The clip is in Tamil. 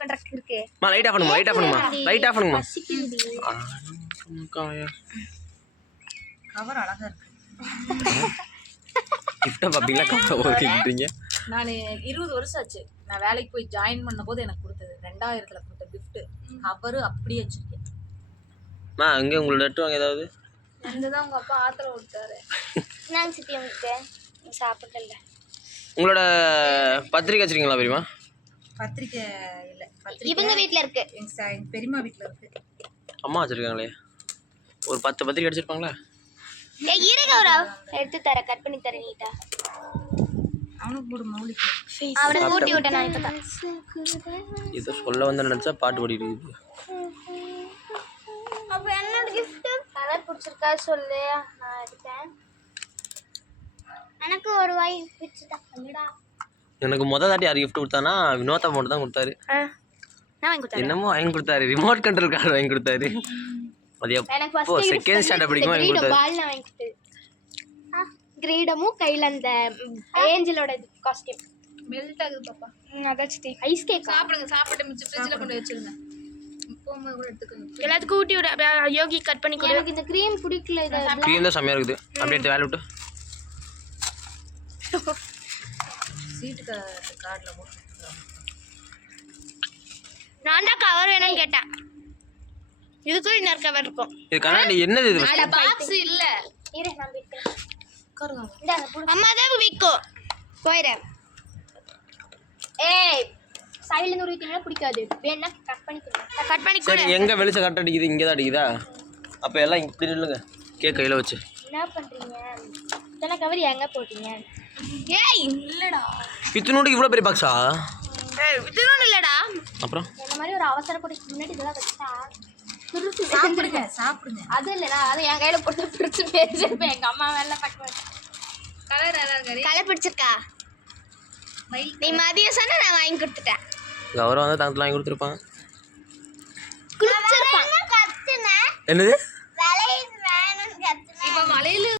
பண்றதுக்கு இருக்கு. மா லைட் ஆஃப் பண்ணுமா லைட் ஆஃப் பண்ணுமா கவர் அழகா இருக்கு. கிஃப்ட் பாப்பீங்களா கவர் ஓகேன்றீங்க. நான் 20 வருஷம் ஆச்சு நான் வேலைக்கு போய் ஜாயின் பண்ணும்போது எனக்கு கொடுத்தது 2000ல கொடுத்த கிஃப்ட் கவர் அப்படியே வச்சிருக்கேன். மா அங்க உங்களோட நெட் வாங்க ஏதாவது என்னதான் உங்க அப்பா ஆத்திர விட்டாரு. நான் சித்தி உங்களுக்கு சாப்பிடல. உங்களோட பத்திரிக்கை வச்சிருக்கீங்களா பெரியமா? பத்திரிக்கை இல்ல இவங்க வீட்ல இருக்கு. எங்க பெரியம்மா வீட்ல இருக்கு. அம்மா வச்சிருக்காங்களே ஒரு 10 பத்திரிக்கை அடிச்சிருப்பாங்களா? ஏய் இருங்க ஒரு எடுத்து தர கட் பண்ணி தர நீட்டா. அவனுக்கு போடு மௌலிக்கு. அவனை ஊட்டி விட்ட நான் இப்பதான். இத சொல்ல வந்த நினைச்சா பாட்டு பாடிட்டு இருக்கு. அப்ப என்னோட gift கலர் பிடிச்சிருக்கா சொல்லு நான் எடுத்தேன். எனக்கு ஒரு வாய் பிடிச்சதா சொல்லுடா. எனக்கு முத தாட்டி யார் gift கொடுத்தானா வினோதா மட்டும் தான் கொடுத்தாரு. நான் வாங்கி கொடுத்தேன். என்னமோ வாங்கி கொடுத்தாரு ரிமோட் கண்ட்ரோல் கார் வாங்கி கொடுத்தாரு. அது எனக்கு எப்போ செகண்ட் ஸ்டாண்டர்ட் படிக்கும்போது வாங்கி கொடுத்தாரு. பால் நான் வாங்கி கொடுத்தேன். கிரீடமும் கையில அந்த ஏஞ்சலோட காஸ்டியூம் மெல்ட் ஆகுது பாப்பா. அதாச்சி ஐஸ் கேக் சாப்பிட்டு மிச்சம் ஃப்ரிட்ஜ்ல கொண்டு வச்சிருங்க. போகும்போது கூட எடுத்துக்கங்க. எல்லாத்துக்கும் ஊட்டி விட யோகி கட் பண்ணி கொடு. எனக்கு இந்த கிரீம் பிடிக்கல. இது கிரீம் தான் செமையா இருக்குது. அப்படியே எடுத்து வேலை விட்டு சீட் கார்டுல போட்டு நான் தான் கவர் வேணும்னு கேட்டேன். இதுக்கு இன்னொரு கவர் இருக்கும். இது கண்ணாடி என்னது இது? அட பாக்ஸ் இல்ல. இரு நான் விட்டேன். உட்காருங்க. அம்மா தான் விக்கோ. போயிரு. ஏய் சைடுல இருந்து உருவிட்டீங்கன்னா பிடிக்காது. வேணா கட் பண்ணி கொடு. கட் பண்ணி கொடு. சரி எங்க வெளிச்ச கட் அடிக்குது இங்க தான் அடிக்குதா? அப்ப எல்லாம் இப்படி நில்லுங்க. கேக் கையில வச்சு. என்ன பண்றீங்க? இதெல்லாம் கவர் எங்க போட்டீங்க? ஏய் இல்லடா. இத்தனோடு இவ்வளவு பெரிய பாக்ஸா? ஏய் இதுவும் இல்லடா. அப்புறம் இந்த மாதிரி ஒரு அவசரப்பட்டு முன்னாடி இதெல்லாம் வச்சா துருத்து சாப்பிடுங்க. அது இல்லடா. அது என் கையில போட்டு பிடிச்சு பேசிருப்பேன். எங்க அம்மா வேலை பார்க்க கலர் நல்லா இருக்கு. கலர் பிடிச்சிருக்கா? நீ மதியம் சொன்னா நான் வாங்கி கொடுத்துட்டேன். கௌரவம் வந்து தங்கத்துல வாங்கி கொடுத்துருப்பாங்க. குடிச்சிருப்பான். என்னது?